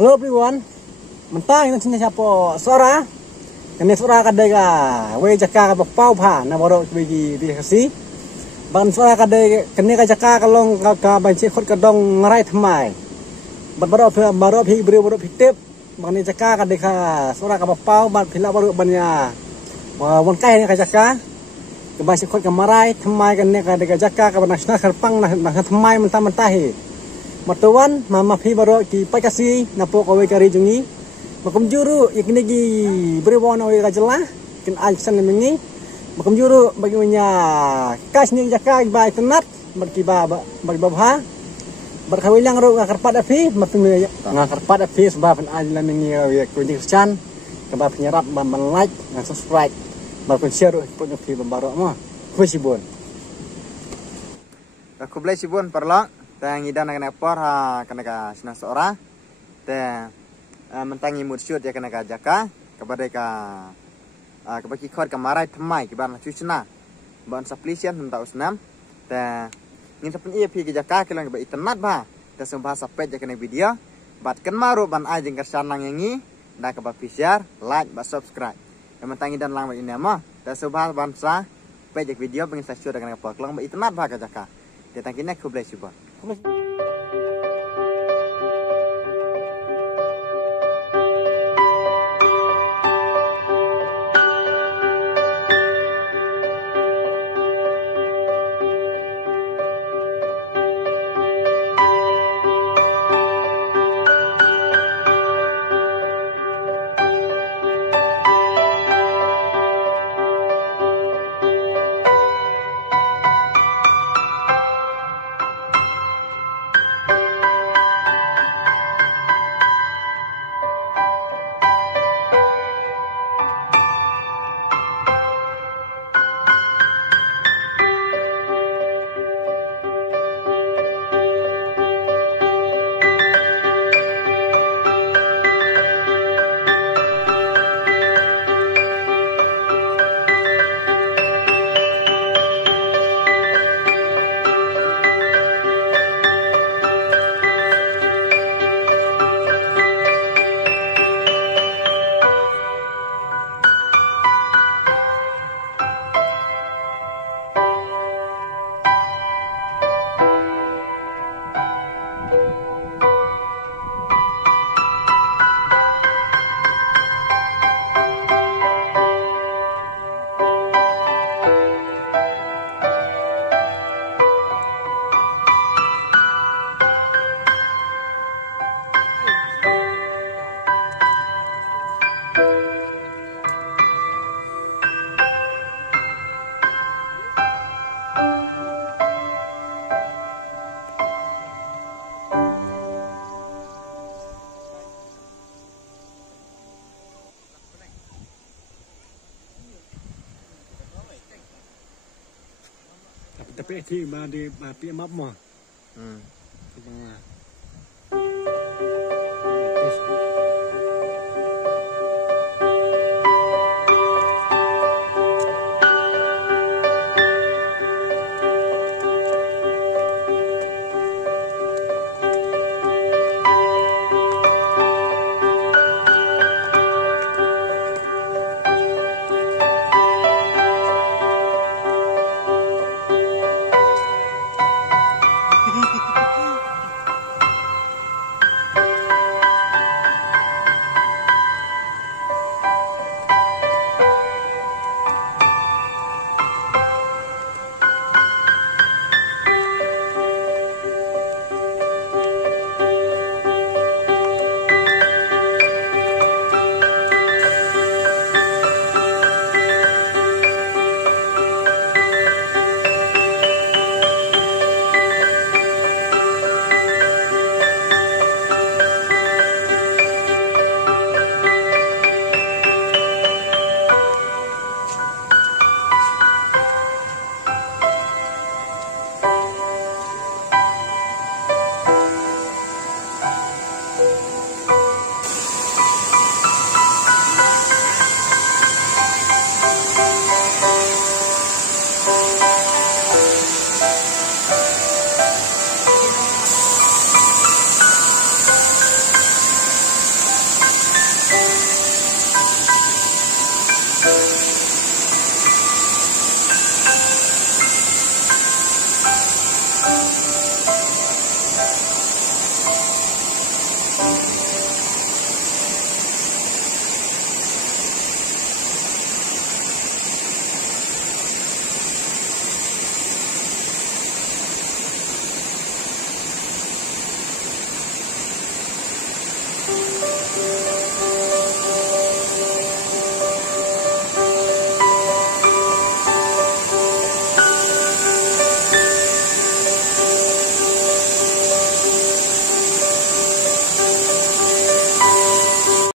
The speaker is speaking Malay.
Hello everyone, mentang ini sini siapa suara, kini suara kadega, we jaka kapau pa, na baru bagi dikasih, ban suara kadega, kini jaka kalong ka banci khot kadong ngarai thamai, baru baru tip, bani jaka kadega suara kapau, ban pila baru banya, wan kai ni jaka, banci khot kamarai thamai kini kadega jaka ka nasional kerpang na thamai mentah. Matuan mama pi baru ki pakasi napok awe kari jungi makum juru yakni gi berewon awe kajelah kin alsan mengi makum juru bagaimana kas ni jaka bai tenat bagi babha berkawilang ro ngakarpat api makum ngakarpat api sebab an mengi awe kunjing secan kebab penyerap like dan subscribe makum share pun api baru mah kusibun aku beli sibun perla tang idan kena por ha kena ka sina seorang te mentangi mursyid ya kena ka jaka kepada ka kebaki khot kamarai thamai ki ban chusna ban saplisian henta usnam te ngin sapen ia pi ki jaka kelang ba internet ba te sembah sapet ya kena video bat ken maru ban ajeng kersan nang yangi da ka ba share like ba subscribe yang mentangi dan lang ba ini mah te sembah ban sa pejak video bangin sa syur kena por kelang ba internet ba ka jaka te tangkina ku bless you. Tapi di pi map mah.